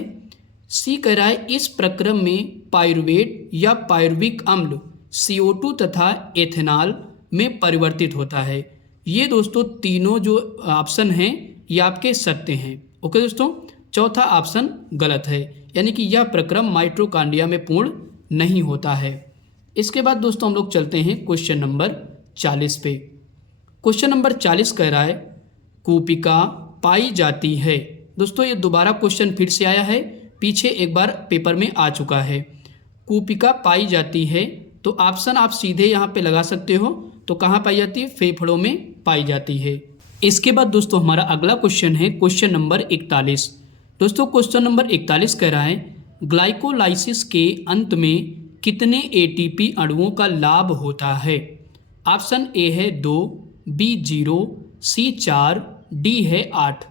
सी कह रहा है इस प्रक्रम में पाइरुवेट या पाइरुविक अम्ल CO2 तथा एथेनॉल में परिवर्तित होता है। ये दोस्तों तीनों जो ऑप्शन हैं ये आपके सत्य हैं। ओके दोस्तों, चौथा ऑप्शन गलत है, यानी कि यह प्रक्रम माइटोकॉन्ड्रिया में पूर्ण नहीं होता है। इसके बाद दोस्तों हम लोग चलते हैं क्वेश्चन नंबर 40 पे। क्वेश्चन नंबर 40 कह रहा है कूपिका पाई जाती है। दोस्तों ये दोबारा क्वेश्चन फिर से आया है, पीछे एक बार पेपर में आ चुका है। कूपिका पाई जाती है, तो ऑप्शन आप सीधे यहाँ पे लगा सकते हो। तो कहाँ पाई जाती है? फेफड़ों में पाई जाती है। इसके बाद दोस्तों हमारा अगला क्वेश्चन है क्वेश्चन नंबर 41। दोस्तों क्वेश्चन नंबर 41 कह रहा है ग्लाइकोलाइसिस के अंत में कितने ATP अणुओं का लाभ होता है? ऑप्शन ए है 2, B 0, C 4, D है 8।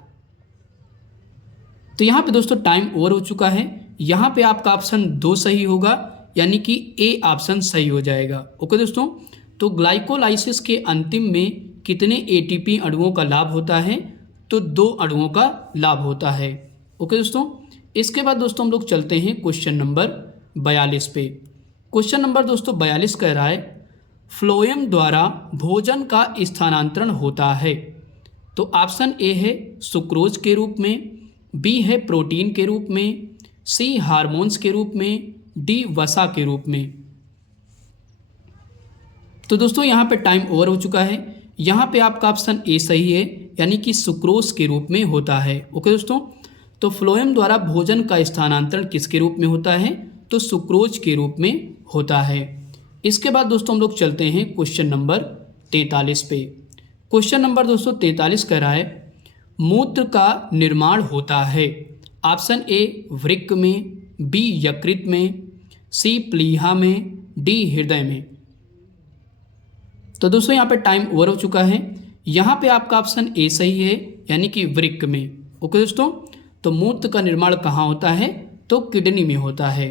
तो यहाँ पे दोस्तों टाइम ओवर हो चुका है। यहाँ पे आपका ऑप्शन 2 सही होगा, यानी कि ए ऑप्शन सही हो जाएगा। ओके दोस्तों, तो ग्लाइकोलाइसिस के अंतिम में कितने ATP अणुओं का लाभ होता है? तो 2 अणुओं का लाभ होता है। ओके दोस्तों, इसके बाद दोस्तों हम लोग चलते हैं क्वेश्चन नंबर 42 पे। क्वेश्चन नंबर दोस्तों 42 कह रहा है फ्लोएम द्वारा भोजन का स्थानांतरण होता है। तो ऑप्शन ए है सुक्रोज के रूप में, बी है प्रोटीन के रूप में, सी हार्मोन्स के रूप में, डी वसा के रूप में। तो दोस्तों यहाँ पे टाइम ओवर हो चुका है। यहाँ पे आपका ऑप्शन ए सही है, यानी कि सुक्रोज के रूप में होता है। ओके दोस्तों, तो फ्लोएम द्वारा भोजन का स्थानांतरण किसके रूप में होता है? तो सुक्रोज के रूप में होता है। इसके बाद दोस्तों हम लोग चलते हैं क्वेश्चन नंबर 43 पे। क्वेश्चन नंबर दोस्तों 43 कह रहा है मूत्र का निर्माण होता है। ऑप्शन ए वृक्क में, बी यकृत में, सी प्लीहा में, डी हृदय में। तो दोस्तों यहाँ पे टाइम ओवर हो चुका है। यहाँ पे आपका ऑप्शन ए सही है, यानी कि वृक्क में। ओके दोस्तों, तो मूत्र का निर्माण कहाँ होता है? तो किडनी में होता है।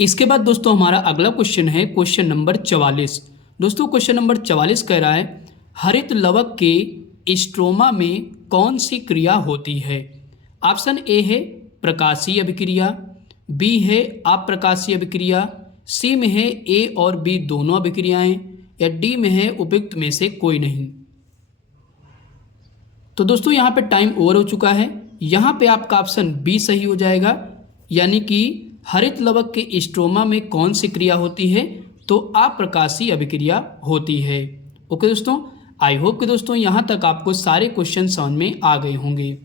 इसके बाद दोस्तों हमारा अगला क्वेश्चन है क्वेश्चन नंबर 44। दोस्तों क्वेश्चन नंबर 44 कह रहा है हरित लवक के स्ट्रोमा में कौन सी क्रिया होती है? ऑप्शन ए है प्रकाशीय अभिक्रिया, बी है अप्रकाशीय अभिक्रिया, सी में है ए और बी दोनों अभिक्रियाएं, या डी में है उपयुक्त में से कोई नहीं। तो दोस्तों यहाँ पे टाइम ओवर हो चुका है। यहाँ पे आपका ऑप्शन बी सही हो जाएगा, यानी कि हरित लवक के स्ट्रोमा में कौन सी क्रिया होती है? तो अप्रकाशीय अभिक्रिया होती है। ओके दोस्तों, आई होप कि दोस्तों यहाँ तक आपको सारे क्वेश्चन समझ में आ गए होंगे।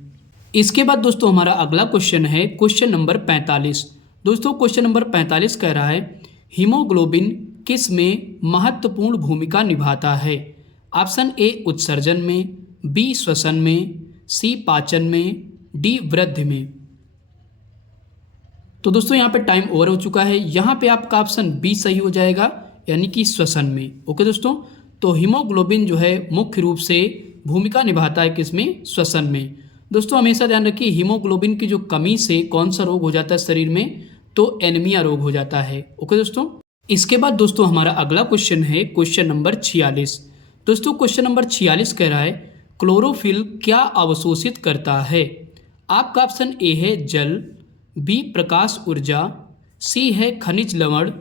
इसके बाद दोस्तों हमारा अगला क्वेश्चन है क्वेश्चन नंबर 45। दोस्तों क्वेश्चन नंबर 45 कह रहा है हीमोग्लोबिन किस में महत्वपूर्ण भूमिका निभाता है? ऑप्शन ए उत्सर्जन में, बी श्वसन में, सी पाचन में, डी वृद्धि में। तो दोस्तों यहाँ पे टाइम ओवर हो चुका है। यहाँ पे आपका ऑप्शन बी सही हो जाएगा, यानी कि श्वसन में। ओके दोस्तों, तो हीमोग्लोबिन जो है मुख्य रूप से भूमिका निभाता है किसमें? श्वसन में। दोस्तों हमेशा ध्यान रखिए हीमोग्लोबिन की जो कमी से कौन सा रोग हो जाता है शरीर में? तो एनीमिया रोग हो जाता है। ओके दोस्तों, इसके बाद दोस्तों हमारा अगला क्वेश्चन है क्वेश्चन नंबर 46। दोस्तों क्वेश्चन नंबर 46 कह रहा है क्लोरोफिल क्या अवशोषित करता है? आपका ऑप्शन ए है जल, बी प्रकाश ऊर्जा, सी है खनिज लवण,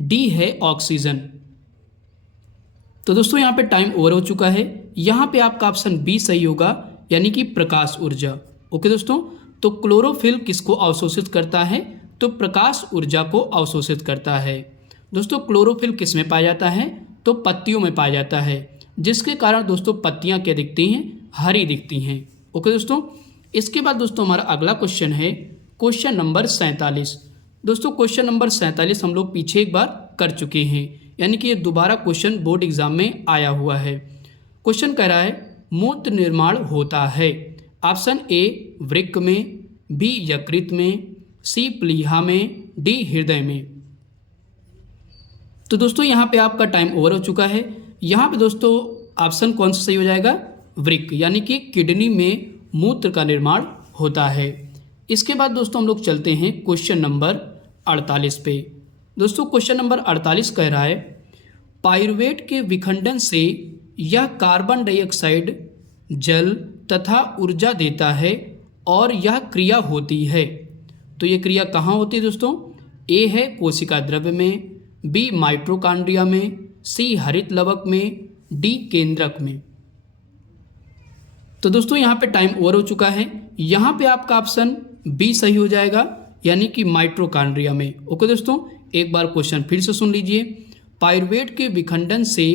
डी है ऑक्सीजन। तो दोस्तों यहाँ पे टाइम ओवर हो चुका है। यहाँ पे आपका ऑप्शन बी सही होगा, यानी कि प्रकाश ऊर्जा। ओके दोस्तों, तो क्लोरोफिल किसको अवशोषित करता है? तो प्रकाश ऊर्जा को अवशोषित करता है। दोस्तों क्लोरोफिल किस में पाया जाता है? तो पत्तियों में पाया जाता है, जिसके कारण दोस्तों पत्तियां क्या दिखती हैं? हरी दिखती हैं। ओके दोस्तों, इसके बाद दोस्तों हमारा अगला क्वेश्चन है क्वेश्चन नंबर 47। दोस्तों क्वेश्चन नंबर 47 हम लोग पीछे एक बार कर चुके हैं, यानी कि ये दोबारा क्वेश्चन बोर्ड एग्जाम में आया हुआ है। क्वेश्चन कह रहा है मूत्र निर्माण होता है ऑप्शन ए वृक्क में, बी यकृत में, सी प्लीहा में, डी हृदय में। तो दोस्तों यहाँ पे आपका टाइम ओवर हो चुका है। यहाँ पे दोस्तों ऑप्शन कौन सा सही हो जाएगा? वृक्क, यानी कि किडनी में मूत्र का निर्माण होता है। इसके बाद दोस्तों हम लोग चलते हैं क्वेश्चन नंबर 48 पे। दोस्तों क्वेश्चन नंबर 48 कह रहा है पाइरुवेट के विखंडन से यह कार्बन डाइऑक्साइड, जल तथा ऊर्जा देता है और यह क्रिया होती है। तो ये क्रिया कहाँ होती है दोस्तों? ए है कोशिका द्रव्य में, बी माइटोकॉन्ड्रिया में, सी हरित लवक में, डी केंद्रक में। तो दोस्तों यहाँ पे टाइम ओवर हो चुका है। यहाँ पे आपका ऑप्शन बी सही हो जाएगा, यानी कि माइटोकॉन्ड्रिया में। ओके दोस्तों, एक बार क्वेश्चन फिर से सुन लीजिए। पाइरुवेट के विखंडन से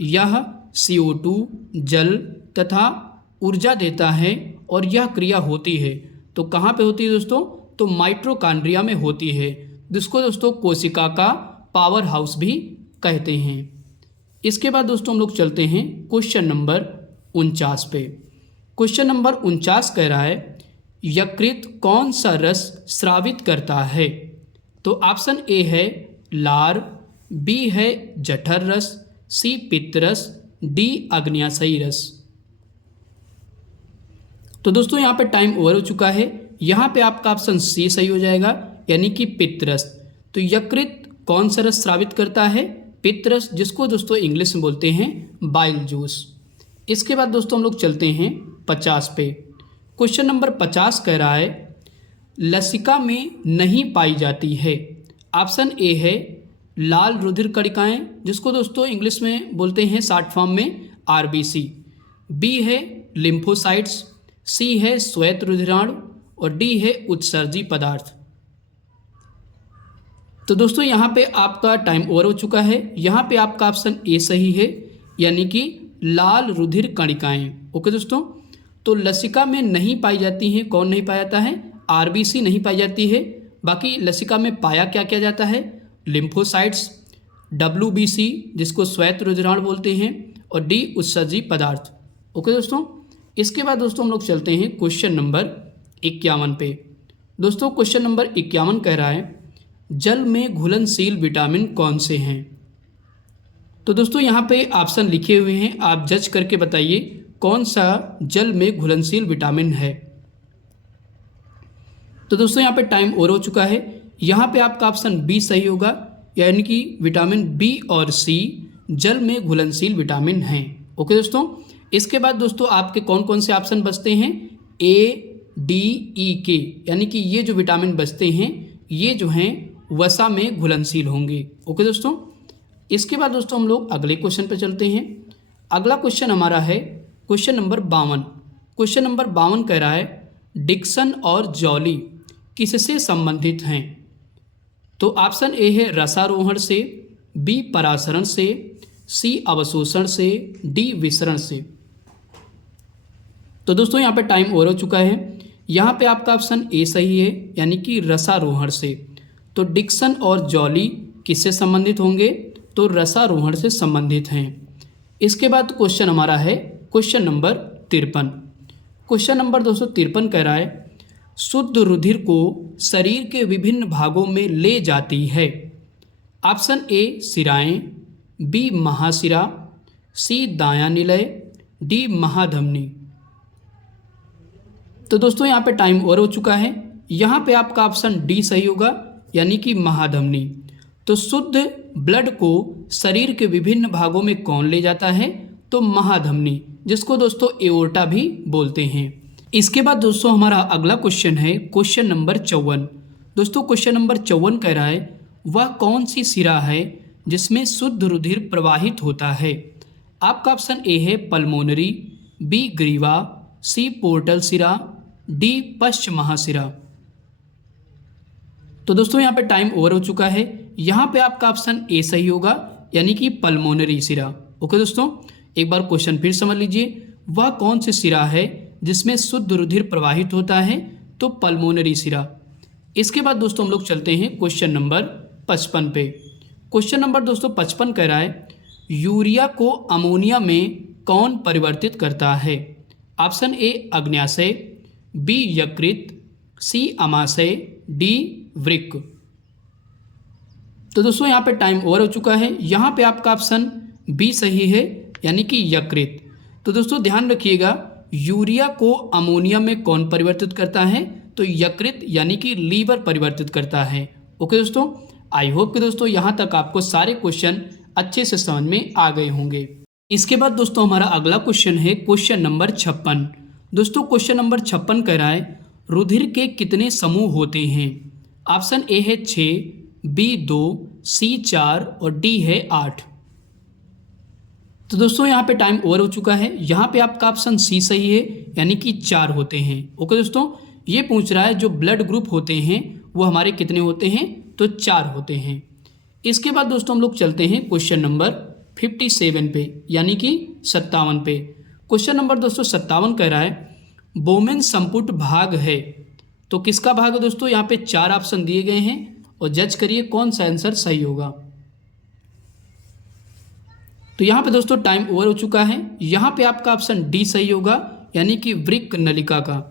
यह CO2, जल तथा ऊर्जा देता है और यह क्रिया होती है। तो कहाँ पे होती है दोस्तों? तो माइटोकॉन्ड्रिया में होती है, जिसको दोस्तों कोशिका का पावर हाउस भी कहते हैं। इसके बाद दोस्तों हम लोग चलते हैं क्वेश्चन नंबर 49 पे। क्वेश्चन नंबर 49 कह रहा है यकृत कौन सा रस स्रावित करता है? तो ऑप्शन ए है लार, बी है जठर रस, सी पित्त रस, डी अग्न्याशयी रस। तो दोस्तों यहाँ पे टाइम ओवर हो चुका है। यहाँ पे आपका ऑप्शन सी सही हो जाएगा, यानी कि पित्त रस। तो यकृत कौन सा रस स्रावित करता है? पित्त रस, जिसको दोस्तों इंग्लिश में बोलते हैं बाइल जूस। इसके बाद दोस्तों हम लोग चलते हैं 50 पे। क्वेश्चन नंबर 50 कह रहा है लसिका में नहीं पाई जाती है। ऑप्शन ए है लाल रुधिर कणिकाएं, जिसको दोस्तों इंग्लिश में बोलते हैं शॉर्ट फॉर्म में RBC, बी है लिम्फोसाइट्स, सी है श्वेत रुधिराणु और डी है उत्सर्जी पदार्थ। तो दोस्तों यहाँ पे आपका टाइम ओवर हो चुका है। यहाँ पे आपका ऑप्शन ए सही है, यानी कि लाल रुधिर कणिकाएं। ओके दोस्तों, तो लसिका में नहीं पाई जाती हैं। कौन नहीं पाया जाता है? RBC नहीं पाई जाती है। बाकी लसिका में पाया क्या क्या जाता है? लिम्फोसाइट्स, WBC जिसको श्वेत रुधिराणु बोलते हैं, और डी उत्सर्जी पदार्थ। ओके दोस्तों, इसके बाद दोस्तों हम लोग चलते हैं क्वेश्चन नंबर 51 पे। दोस्तों क्वेश्चन नंबर 51 कह रहा है जल में घुलनशील विटामिन कौन से हैं? तो दोस्तों यहाँ पे ऑप्शन लिखे हुए हैं, आप जज करके बताइए कौन सा जल में घुलनशील विटामिन है। तो दोस्तों यहाँ पे टाइम ओवर हो चुका है। यहाँ पे आपका ऑप्शन बी सही होगा, यानी कि विटामिन बी और सी जल में घुलनशील विटामिन हैं। ओके दोस्तों, इसके बाद दोस्तों आपके कौन कौन से ऑप्शन बचते हैं? ए, डी, ई, के, यानी कि ये जो विटामिन बचते हैं ये जो हैं वसा में घुलनशील होंगे। ओके दोस्तों, इसके बाद दोस्तों हम लोग अगले क्वेश्चन पर चलते हैं। अगला क्वेश्चन हमारा है क्वेश्चन नंबर 52। क्वेश्चन नंबर 52 कह रहा है डिक्सन और जॉली किससे संबंधित हैं? तो ऑप्शन ए है रसारोहण से, बी परासरण से, सी अवशोषण से, डी विसरण से। तो दोस्तों यहाँ पे टाइम ओवर हो चुका है। यहाँ पे आपका ऑप्शन ए सही है, यानी कि रसारोहण से। तो डिक्सन और जॉली किससे संबंधित होंगे? तो रसारोहण से संबंधित हैं। इसके बाद क्वेश्चन हमारा है क्वेश्चन नंबर 53। क्वेश्चन नंबर 253 कह रहा है शुद्ध रुधिर को शरीर के विभिन्न भागों में ले जाती है। ऑप्शन ए शिराएं, बी महाशिरा, सी दायां निलय, डी महाधमनी। तो दोस्तों यहाँ पे टाइम ओवर हो चुका है। यहाँ पे आपका ऑप्शन डी सही होगा, यानी कि महाधमनी। तो शुद्ध ब्लड को शरीर के विभिन्न भागों में कौन ले जाता है? तो महाधमनी, जिसको दोस्तों एओर्टा भी बोलते हैं। इसके बाद दोस्तों हमारा अगला क्वेश्चन है क्वेश्चन नंबर 54। दोस्तों क्वेश्चन नंबर 54 कह रहा है वह कौन सी शिरा है जिसमें शुद्ध रुधिर प्रवाहित होता है? आपका ऑप्शन ए है पल्मोनरी, बी ग्रीवा, सी पोर्टल सिरा, डी पश्च महासिरा। तो दोस्तों यहाँ पे टाइम ओवर हो चुका है। यहाँ पे आपका ऑप्शन ए सही होगा, यानी कि पल्मोनरी सिरा। ओके दोस्तों, एक बार क्वेश्चन फिर समझ लीजिए। वह कौन सी सिरा है जिसमें शुद्ध रुधिर प्रवाहित होता है? तो पल्मोनरी सिरा। इसके बाद दोस्तों हम लोग चलते हैं क्वेश्चन नंबर 55 पे। क्वेश्चन नंबर दोस्तों 55 कह रहा है, यूरिया को अमोनिया में कौन परिवर्तित करता है? ऑप्शन ए अग्न्याशय, बी यकृत, सी अमाशय, डी वृक्क। तो दोस्तों यहाँ पे टाइम ओवर हो चुका है। यहाँ पे आपका ऑप्शन बी सही है, यानी कि यकृत। तो दोस्तों ध्यान रखिएगा, यूरिया को अमोनिया में कौन परिवर्तित करता है? तो यकृत यानी कि लीवर परिवर्तित करता है। ओके दोस्तों, आई होप कि दोस्तों यहाँ तक आपको सारे क्वेश्चन अच्छे से समझ में आ गए होंगे। इसके बाद दोस्तों हमारा अगला क्वेश्चन है क्वेश्चन नंबर 56। दोस्तों क्वेश्चन नंबर 56 कह रहा है, रुधिर के कितने समूह होते हैं? ऑप्शन ए है 6, बी 2, सी 4 और डी है 8। तो दोस्तों यहाँ पे टाइम ओवर हो चुका है। यहाँ पे आपका ऑप्शन सी सही है, यानी कि 4 होते हैं। ओके दोस्तों, ये पूछ रहा है जो ब्लड ग्रुप होते हैं वो हमारे कितने होते हैं? तो 4 होते हैं। इसके बाद दोस्तों हम लोग चलते हैं क्वेश्चन नंबर 57 पे, यानी कि 57 पे। क्वेश्चन नंबर दोस्तों 57 कह रहा है, बोमेन संपुट भाग है। तो किसका भाग है दोस्तों? यहाँ पे 4 ऑप्शन दिए गए हैं और जज करिए कौन सा आंसर सही होगा। तो यहाँ पे दोस्तों टाइम ओवर हो चुका है। यहाँ पे आपका ऑप्शन डी सही होगा, यानी कि वृक्क नलिका का।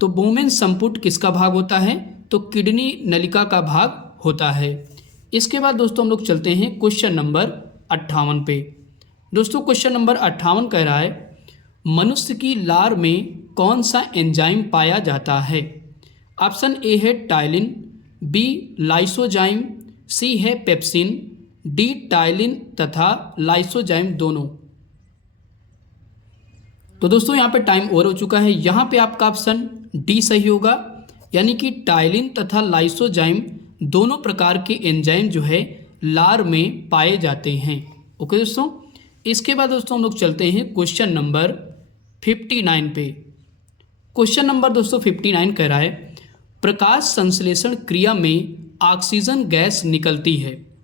तो बोमेन संपुट किसका भाग होता है? तो किडनी नलिका का भाग होता है। इसके बाद दोस्तों हम लोग चलते हैं क्वेश्चन नंबर 58 पे। दोस्तों क्वेश्चन नंबर 58 कह रहा है, मनुष्य की लार में कौन सा एंजाइम पाया जाता है? ऑप्शन ए है टाइलिन, बी लाइसोजाइम, सी है पेप्सिन, डी टाइलिन तथा लाइसोजाइम दोनों। तो दोस्तों यहाँ पे टाइम ओवर हो चुका है। यहाँ पे आपका ऑप्शन डी सही होगा, यानी कि टाइलिन तथा लाइसोजाइम दोनों प्रकार के एंजाइम जो है लार में पाए जाते हैं। ओके दोस्तों, इसके बाद दोस्तों हम लोग चलते हैं क्वेश्चन नंबर 59 पे। क्वेश्चन नंबर दोस्तों 59 कह रहा है, प्रकाश संश्लेषण क्रिया में ऑक्सीजन गैस निकलती है।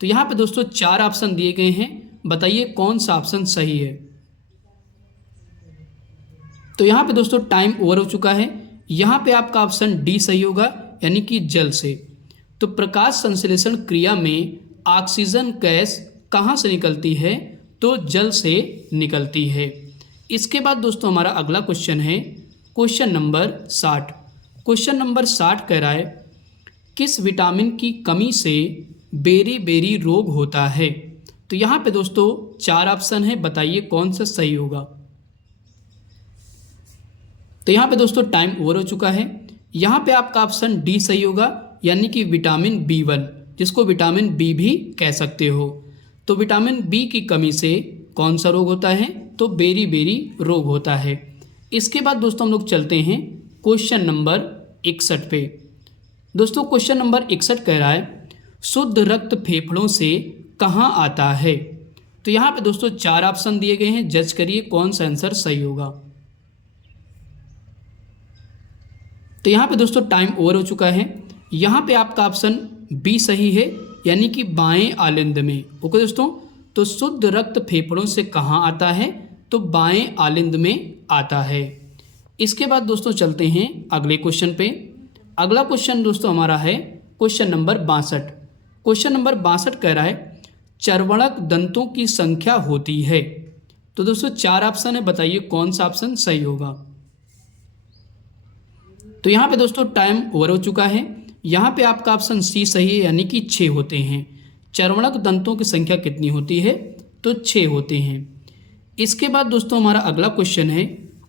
तो यहाँ पे दोस्तों 4 ऑप्शन दिए गए हैं, बताइए कौन सा ऑप्शन सही है? तो यहाँ पे दोस्तों टाइम ओवर हो चुका है। यहाँ पे आपका ऑप्शन डी सही होगा, यानी कि जल से। तो प्रकाश संश्लेषण क्रिया में ऑक्सीजन गैस कहाँ से निकलती है? तो जल से निकलती है। इसके बाद दोस्तों हमारा अगला क्वेश्चन है क्वेश्चन नंबर 60। क्वेश्चन नंबर 60 कह रहा है, किस विटामिन की कमी से बेरी-बेरी रोग होता है? तो यहाँ पे दोस्तों 4 ऑप्शन है, बताइए कौन सा सही होगा? तो यहाँ पे दोस्तों टाइम ओवर हो चुका है। यहाँ पे आपका ऑप्शन डी सही होगा, यानी कि विटामिन B1, जिसको विटामिन बी भी कह सकते हो। तो विटामिन बी की कमी से कौन सा रोग होता है? तो बेरी बेरी रोग होता है। इसके बाद दोस्तों हम लोग चलते हैं क्वेश्चन नंबर 61 पे। दोस्तों क्वेश्चन नंबर 61 कह रहा है, शुद्ध रक्त फेफड़ों से कहाँ आता है? तो यहाँ पे दोस्तों 4 ऑप्शन दिए गए हैं, जज करिए कौन सा आंसर सही होगा। तो यहाँ पे दोस्तों टाइम ओवर हो चुका है। यहाँ पे आपका ऑप्शन बी सही है, यानी कि बाएं आलिंद में। ओके दोस्तों, तो शुद्ध रक्त फेफड़ों से कहाँ आता है? तो बाएं आलिंद में आता है। इसके बाद दोस्तों चलते हैं अगले क्वेश्चन पे। अगला क्वेश्चन दोस्तों हमारा है क्वेश्चन नंबर 62। क्वेश्चन नंबर 62 कह रहा है, चर्वणक दंतों की संख्या होती है। तो दोस्तों 4 ऑप्शन है, बताइए कौन सा ऑप्शन सही होगा? तो यहाँ पे दोस्तों टाइम ओवर हो चुका है। यहाँ पे आपका ऑप्शन सी सही है, यानी कि 6 होते हैं। चर्वणक दंतों की संख्या कितनी होती है? तो 6 होते हैं। इसके बाद दोस्तों हमारा अगला क्वेश्चन है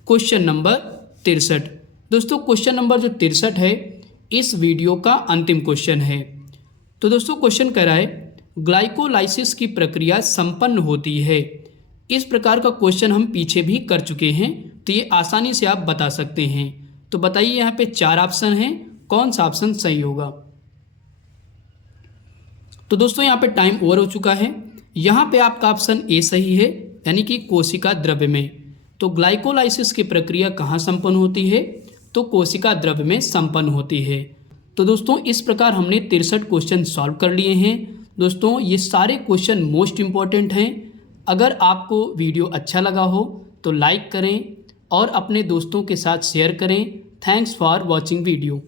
क्वेश्चन नंबर 63। दोस्तों क्वेश्चन नंबर जो 63 है इस वीडियो का अंतिम क्वेश्चन है। तो दोस्तों क्वेश्चन कह रहा है, ग्लाइकोलाइसिस की प्रक्रिया संपन्न होती है। इस प्रकार का क्वेश्चन हम पीछे भी कर चुके हैं, तो ये आसानी से आप बता सकते हैं। तो बताइए यहाँ पे 4 ऑप्शन हैं, कौन सा ऑप्शन सही होगा? तो दोस्तों यहाँ पे टाइम ओवर हो चुका है। यहाँ पे आपका ऑप्शन ए सही है, यानी कि कोशिका द्रव्य में। तो ग्लाइकोलाइसिस की प्रक्रिया कहाँ संपन्न होती है? तो कोशिका द्रव्य में संपन्न होती है। तो दोस्तों इस प्रकार हमने 63 क्वेश्चन सॉल्व कर लिए हैं। दोस्तों ये सारे क्वेश्चन मोस्ट इम्पॉर्टेंट हैं। अगर आपको वीडियो अच्छा लगा हो तो लाइक करें और अपने दोस्तों के साथ शेयर करें। Thanks for watching video.